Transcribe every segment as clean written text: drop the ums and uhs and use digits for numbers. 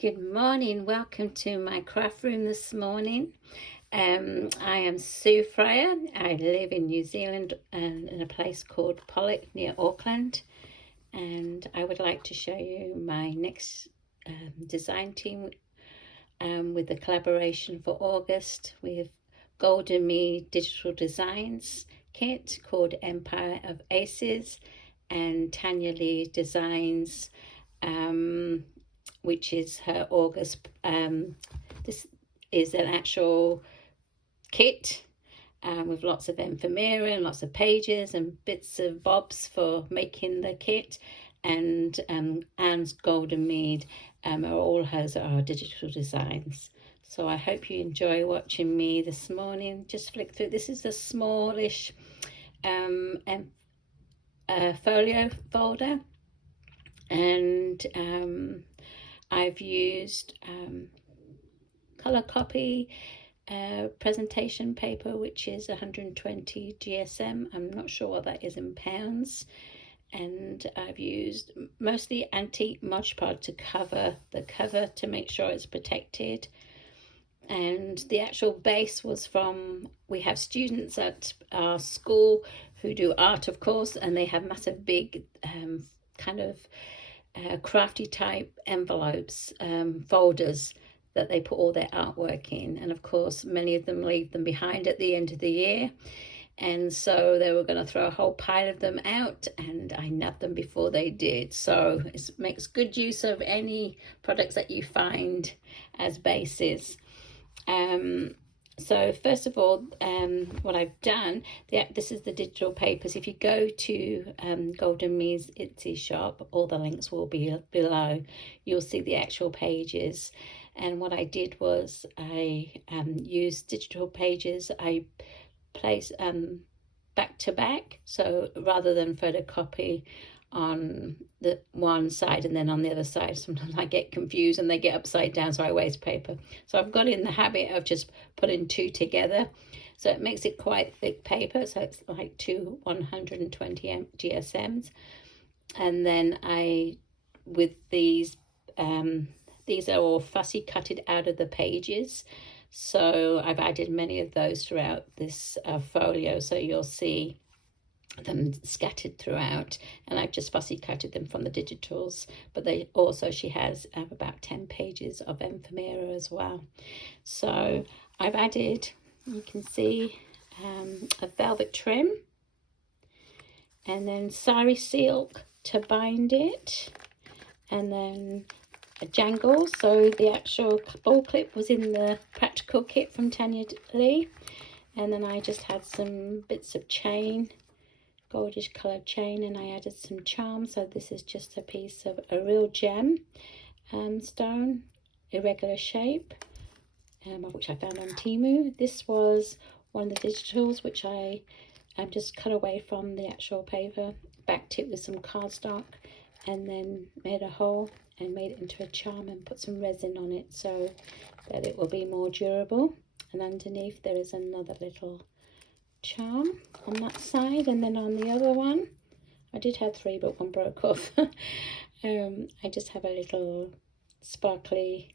Good morning, welcome to my craft room this morning. I am Sue Fryer. I live in New Zealand and in a place called Pollock near Auckland, and I would like to show you my next design team with the collaboration for August with Goldenmeade Digital Designs kit called Empire of Aces and Tanya Leigh Designz, which is her August. This is an actual kit with lots of ephemera and lots of pages and bits of bobs for making the kit. And Anne's Goldenmeade are all hers are digital designs. So I hope you enjoy watching me this morning. Just flick through. This is a smallish folio folder, and I've used color copy presentation paper, which is 120 GSM. I'm not sure what that is in pounds. And I've used mostly antique Mod Podge to cover the cover to make sure it's protected. And the actual base was from, we have students at our school who do art, of course, and they have massive big kind of crafty type envelopes, folders that they put all their artwork in. And of course, many of them leave them behind at the end of the year. And so they were going to throw a whole pile of them out, and I nabbed them before they did. So it makes good use of any products that you find as bases. So first of all, what I've done, this is the digital papers. If you go to Goldenmeade's Etsy shop, all the links will be below. You'll see the actual pages. And what I did was I used digital pages. I place back to back, so rather than photocopy on the one side and then on the other side, sometimes I get confused and they get upside down, so I waste paper. So I've got in the habit of just putting two together, so it makes it quite thick paper, so it's like two 120 GSMs. And then with these are all fussy cutted out of the pages. So I've added many of those throughout this folio, so you'll see them scattered throughout, and I've just fussy cutted them from the digitals. But they also, she has about 10 pages of ephemera as well. So I've added, you can see, a velvet trim, and then Sarai Silk to bind it, and then a jangle. So the actual ball clip was in the practical kit from Tanya Leigh, and then I just had some bits of chain, goldish coloured chain, and I added some charms. So this is just a piece of a real gem stone, irregular shape, which I found on Temu. This was one of the digitals which I just cut away from the actual paper, backed it with some cardstock, and then made a hole and made it into a charm and put some resin on it so that it will be more durable. And underneath there is another little charm on that side, and then on the other one, I did have three but one broke off. I just have a little sparkly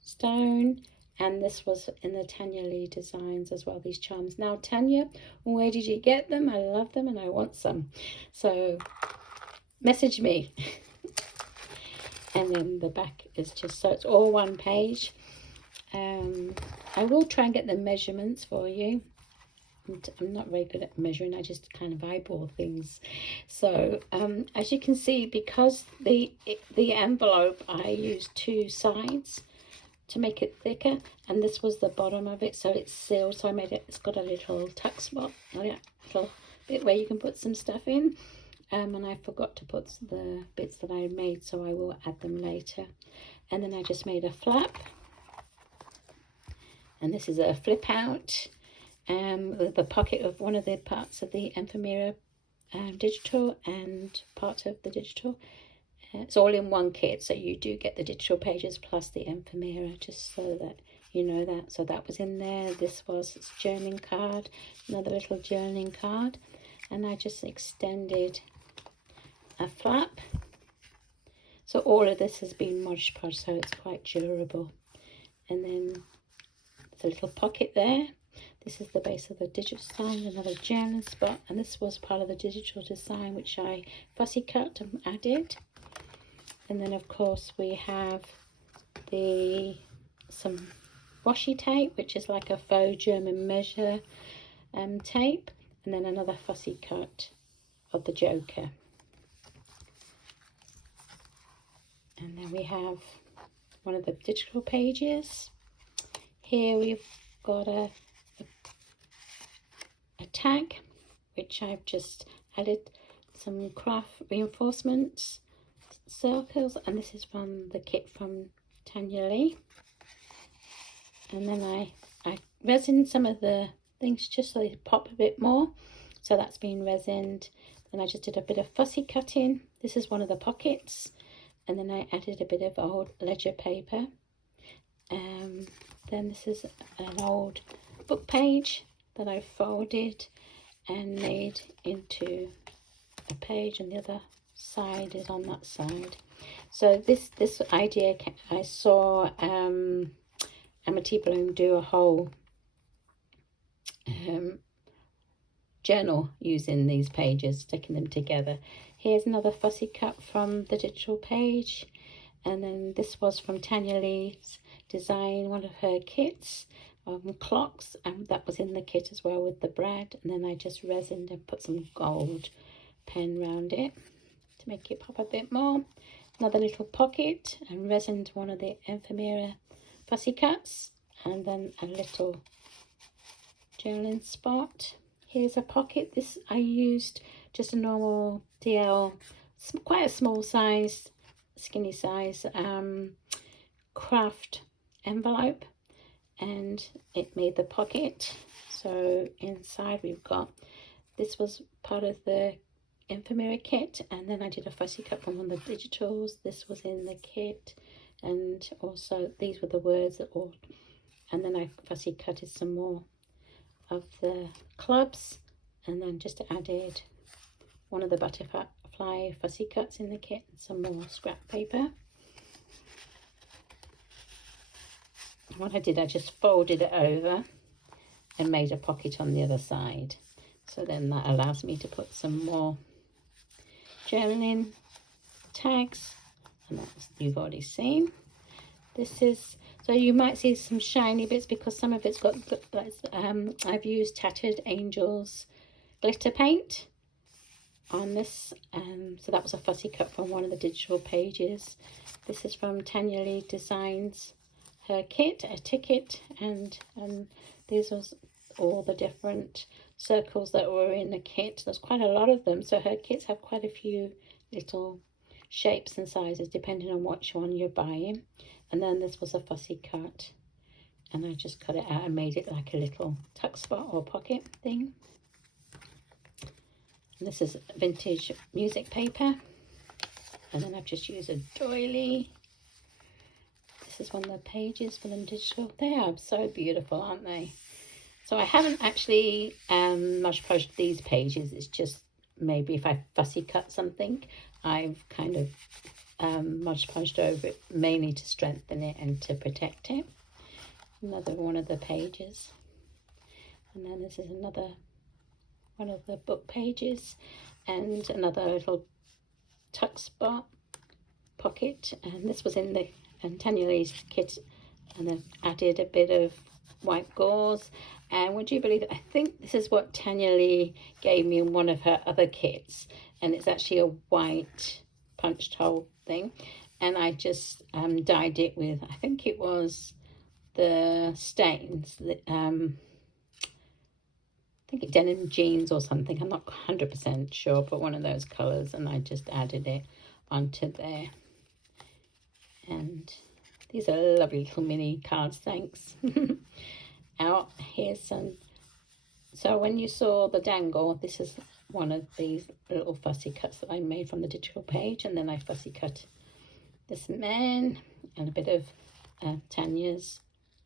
stone, and this was in the Tanya Leigh Designs as well, these charms. Now Tanya, where did you get them? I love them and I want some, so message me. And then the back is just, so it's all one page. I will try and get the measurements for you. I'm not very good at measuring, I just kind of eyeball things. So as you can see, because the envelope, I used two sides to make it thicker, and this was the bottom of it, so it's sealed. So I made it, it's got a little tuck spot, a little bit where you can put some stuff in. And I forgot to put the bits that I made, so I will add them later. And then I just made a flap, and this is a flip out with the pocket of one of the parts of the ephemera digital and part of the digital. It's all in one kit, so you do get the digital pages plus the ephemera, just so that you know that. So that was in there. This was its journaling card, another little journaling card, and I just extended a flap. So all of this has been Mod Podge, so it's quite durable. And then there's a little pocket there. This is the base of the digital sign, another journaling spot, and this was part of the digital design which I fussy cut and added. And then of course we have some washi tape, which is like a faux German measure tape, and then another fussy cut of the Joker. And then we have one of the digital pages. Here we've got a tag, which I've just added some craft reinforcements circles, and this is from the kit from Tanya Leigh. And then I resined some of the things just so they pop a bit more, so that's been resined. Then I just did a bit of fussy cutting. This is one of the pockets, and then I added a bit of old ledger paper. Then this is an old book page that I folded and made into a page, and the other side is on that side. So this idea, I saw Amity Bloom do a whole journal using these pages, sticking them together. Here's another fussy cut from the digital page, and then this was from Tanya Leigh's design, one of her kits, clocks, and that was in the kit as well with the brad. And then I just resined and put some gold pen around it to make it pop a bit more. Another little pocket, and resined one of the ephemera fussy cuts, and then a little journaling spot. Here's a pocket. This I used just a normal DL, quite a small size, skinny size craft envelope, and it made the pocket. So inside we've got, this was part of the ephemera kit, and then I did a fussy cut from one of the digitals. This was in the kit, and also these were the words that all, and then I fussy cutted some more of the clubs, and then just added one of the butterfly fussy cuts in the kit and some more scrap paper. What I did, I just folded it over and made a pocket on the other side, so then that allows me to put some more journaling tags, and that's, you've already seen. This is, so you might see some shiny bits because some of it's got, I've used Tattered Angels glitter paint on this, so that was a fussy cut from one of the digital pages. This is from Tanya Leigh Designz, her kit, a ticket, and these was all the different circles that were in the kit. There's quite a lot of them, so her kits have quite a few little shapes and sizes depending on which one you're buying. And then this was a fussy cut, and I just cut it out and made it like a little tuck spot or pocket thing. And this is vintage music paper, and then I've just used a doily. This is one of the pages for them digital. They are so beautiful, aren't they? So I haven't actually Mod Podged these pages. It's just maybe if I fussy cut something, I've kind of Mod Podged over it, mainly to strengthen it and to protect it. Another one of the pages, and then this is another one of the book pages, and another little tuck spot pocket, and this was in the Tanya Leigh's kit, and then added a bit of white gauze. And would you believe it, I think this is what Tanya Leigh gave me in one of her other kits, and it's actually a white punched hole thing, and I just dyed it with, I think it was the stains, I think it's denim jeans or something, I'm not 100% sure, but one of those colours, and I just added it onto there. And these are lovely little mini cards, thanks. Out here's some, so when you saw the dangle, this is one of these little fussy cuts that I made from the digital page, and then I fussy cut this man and a bit of Tanya's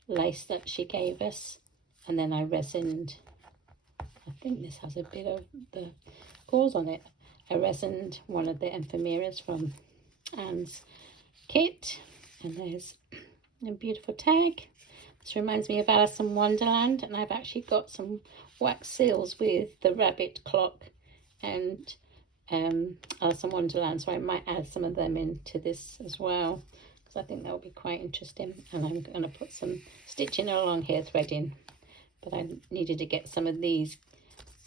lace that she gave us, and then I resined, I think this has a bit of the gauze on it, I resined one of the ephemeras from Anne's kit, and there's a beautiful tag. This reminds me of Alice in Wonderland, and I've actually got some wax seals with the rabbit clock and Alice in Wonderland, so I might add some of them into this as well, because I think that'll be quite interesting. And I'm going to put some stitching along here, threading, but I needed to get some of these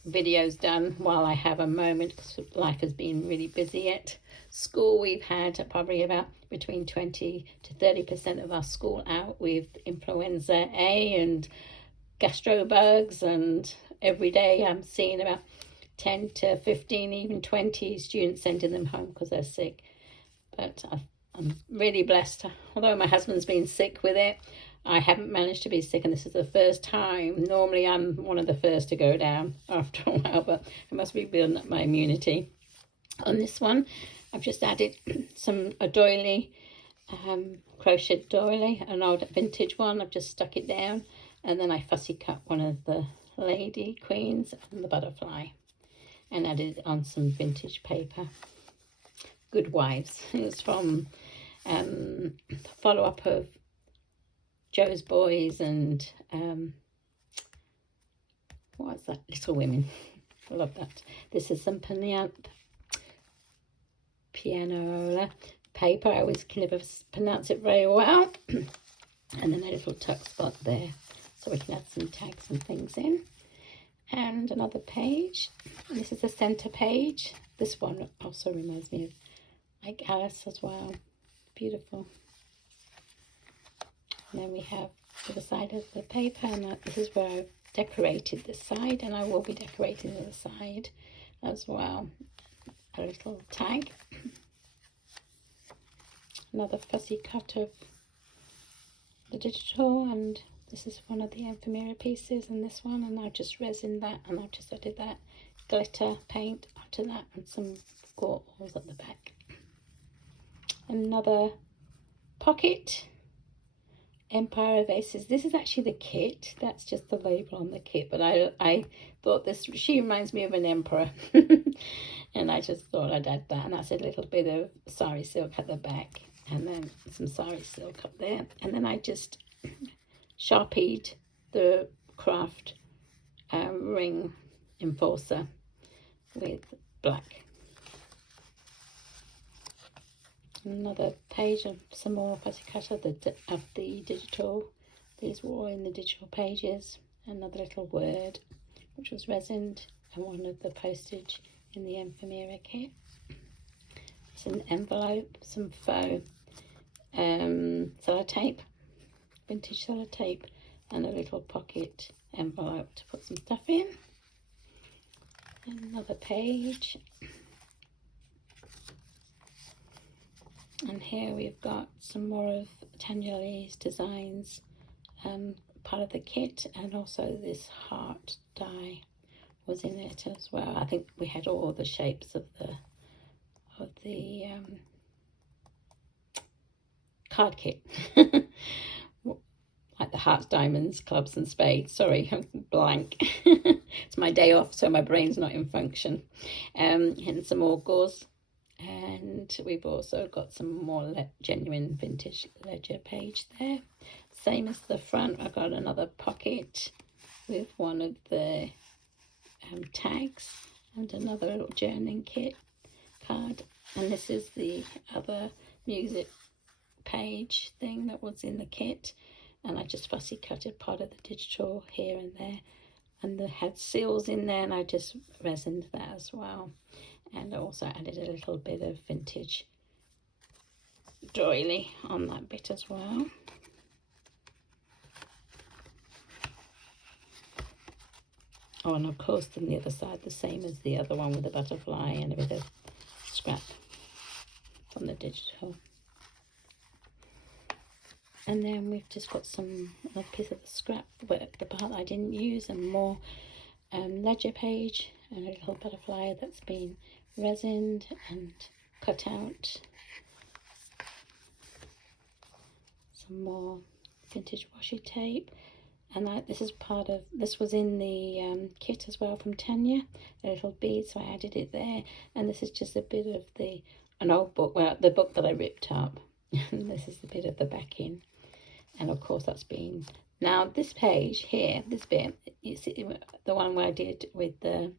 videos done while I have a moment, because life has been really busy at school. We've had probably about between 20 to 30% of our school out with influenza A and gastro bugs, and every day I'm seeing about 10 to 15, even 20 students sending them home because they're sick. But I'm really blessed. Although my husband's been sick with it, I haven't managed to be sick, and this is the first time. Normally I'm one of the first to go down after a while, but I must be building up my immunity. On this one, I've just added a doily, crochet doily, an old vintage one. I've just stuck it down, and then I fussy cut one of the lady queens and the butterfly, and added on some vintage paper. Good Wives. It's from the follow-up of Joe's Boys and what was that? Little Women. I love that. This is some pianola paper. I always can never pronounce it very well. And then a little tuck spot there, so we can add some tags and things in. And another page. And this is the center page. This one also reminds me of like Alice as well. Beautiful. And then we have the other side of the paper, and this is where I've decorated this side, and I will be decorating the other side as well. A little tag. Another fussy cut of the digital, and this is one of the ephemera pieces, and this one, and I've just resined that, and I've just added that glitter paint onto that, and some gauze at the back. Another pocket, Empire of Aces. This is actually the kit. That's just the label on the kit, but I thought she reminds me of an emperor. And I just thought I'd add that, and that's a little bit of Sarai Silk at the back, and then some Sarai Silk up there, and then I just Sharpied the craft ring enforcer with black. Another page of some more fussy cut of the digital. These were all in the digital pages. Another little word which was resined, and one of the postage in the ephemera kit. It's an envelope, some faux sellotape, vintage sellotape, and a little pocket envelope to put some stuff in. Another page. And here we've got some more of Tanya Leigh's Designz, part of the kit, and also this heart die was in it as well. I think we had all the shapes of the card kit. Like the hearts, diamonds, clubs and spades. Sorry, I'm blank. It's my day off, so my brain's not in function. And some more gauze. And we've also got some more genuine vintage ledger page there. Same as the front, I've got another pocket with one of the tags and another little journaling kit card. And this is the other music page thing that was in the kit. And I just fussy cutted part of the digital here and there. And they had seals in there, and I just resined that as well. And I also added a little bit of vintage doily on that bit as well. Oh, and of course on the other side, the same as the other one with the butterfly and a bit of scrap from the digital. And then we've just got another piece of the scrap work, the part I didn't use, and more ledger page and a little butterfly that's been resined and cut out. Some more vintage washi tape, and this was in the kit as well from Tanya, a little bead, so I added it there. And this is just a bit of the an old book, well, the book that I ripped up. This is a bit of the backing, and of course that's been, now this page here, this bit, you see the one where I did with the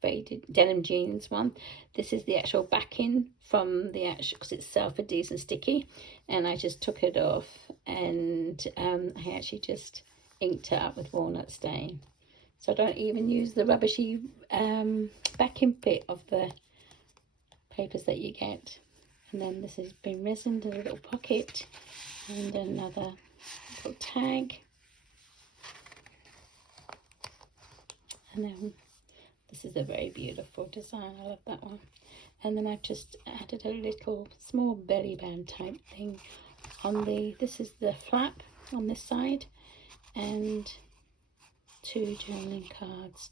faded denim jeans one, this is the actual backing from the actual, because it's self-adhesive and sticky, and I just took it off, and I actually just inked it up with walnut stain, so I don't even use the rubbishy backing bit of the papers that you get. And then this has been resined, a little pocket and another little tag, and then this is a very beautiful design. I love that one. And then I've just added a little small belly band type thing on the, this is the flap on this side, and 2 journaling cards.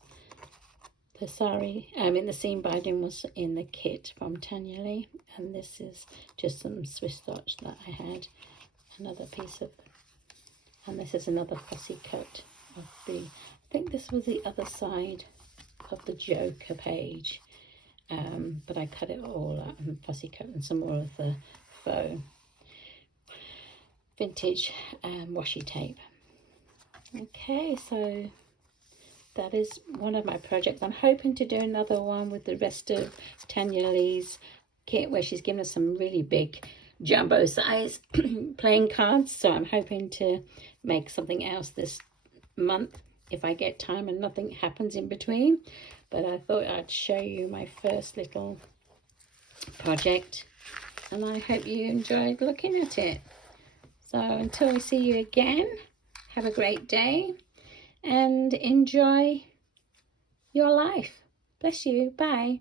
The Sarai, the seam binding was in the kit from Tanya, Leigh, and this is just some Swiss starch that I had, another piece of, and this is another fussy cut of the, I think this was the other side of the Joker page, but I cut it all out and fussy cut, and some more of the faux vintage washi tape. Okay, so that is one of my projects. I'm hoping to do another one with the rest of Tanya Leigh's kit, where she's given us some really big jumbo size playing cards, so I'm hoping to make something else this month if I get time and nothing happens in between. But I thought I'd show you my first little project, and I hope you enjoyed looking at it. So until I see you again, have a great day and enjoy your life. Bless you. Bye.